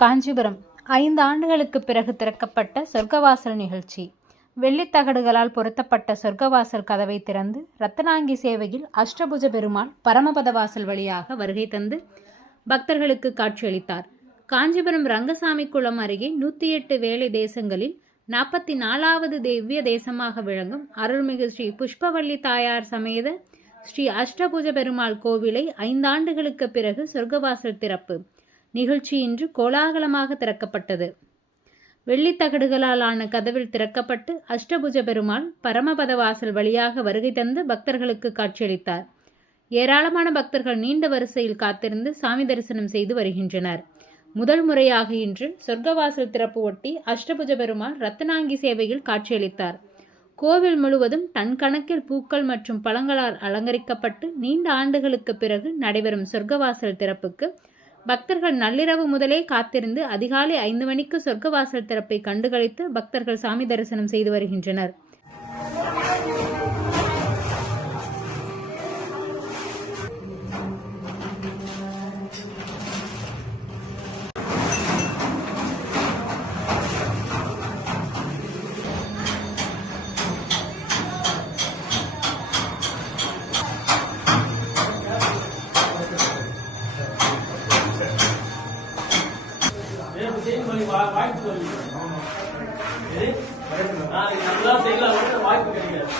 காஞ்சிபுரம் 5 ஆண்டுகளுக்கு பிறகு திறக்கப்பட்ட சொர்க்கவாசல் நிகழ்ச்சி. வெள்ளித்தகடுகளால் பொருத்தப்பட்ட சொர்க்கவாசல் கதவை திறந்து ரத்தனாங்கி சேவையில் அஷ்டபுஜ பெருமாள் பரமபத வாசல் வழியாக வருகை தந்து பக்தர்களுக்கு காட்சியளித்தார். காஞ்சிபுரம் ரங்கசாமி குளம் அருகே 108 வேலை தேசங்களில் 44வது திவ்ய தேசமாக விளங்கும் அருள்மிகு ஸ்ரீ புஷ்பவல்லி தாயார் சமேத ஸ்ரீ அஷ்டபுஜ பெருமாள் கோவிலை 5 ஆண்டுகளுக்கு பிறகு சொர்க்கவாசல் திறப்பு நிகழ்ச்சி இன்று கோலாகலமாக திறக்கப்பட்டது. வெள்ளித்தகடுகளால் ஆன கதவில் திறக்கப்பட்டு அஷ்டபுஜ பெருமாள் பரமபத வாசல் வழியாக வருகை தந்து பக்தர்களுக்கு காட்சியளித்தார். ஏராளமான பக்தர்கள் நீண்ட வரிசையில் காத்திருந்து சாமி தரிசனம் செய்து வருகின்றனர். முதல் முறையாக இன்று சொர்க்கவாசல் திறப்பு ஒட்டி அஷ்டபுஜ பெருமாள் ரத்தனாங்கி சேவையில் காட்சியளித்தார். கோவில் முழுவதும் டன் கணக்கில் பூக்கள் மற்றும் பழங்களால் அலங்கரிக்கப்பட்டு நீண்ட ஆண்டுகளுக்கு பிறகு நடைபெறும் சொர்க்கவாசல் திறப்புக்கு பக்தர்கள் நள்ளிரவு முதலே காத்திருந்து அதிகாலை 5 மணிக்கு சொர்க்கவாசல் திறப்பை கண்டுகளித்து பக்தர்கள் சாமி தரிசனம் செய்து வருகின்றனர். வாய்ப்பு கிடைக்காது.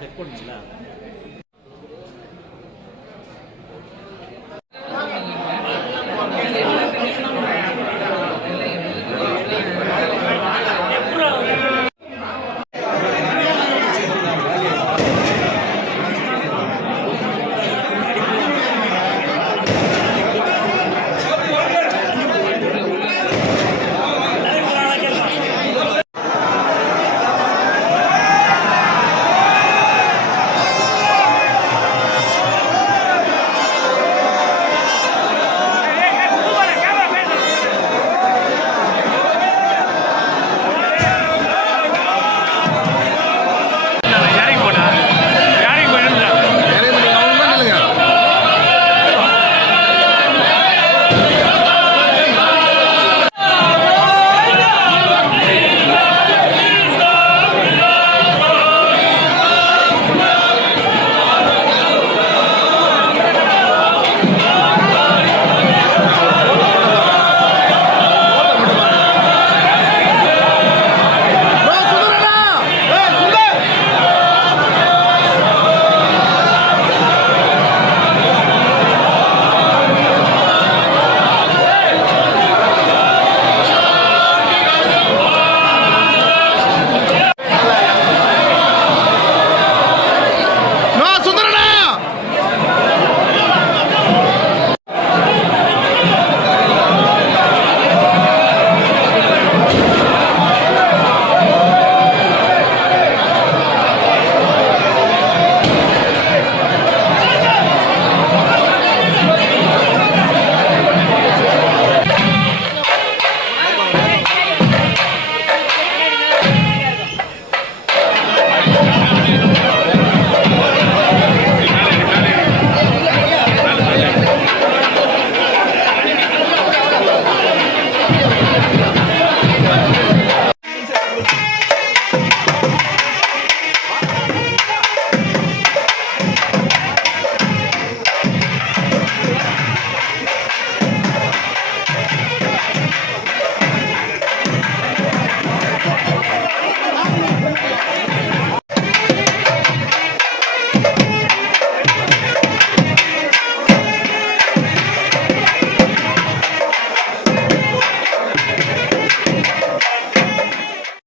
செக் பண்ணல.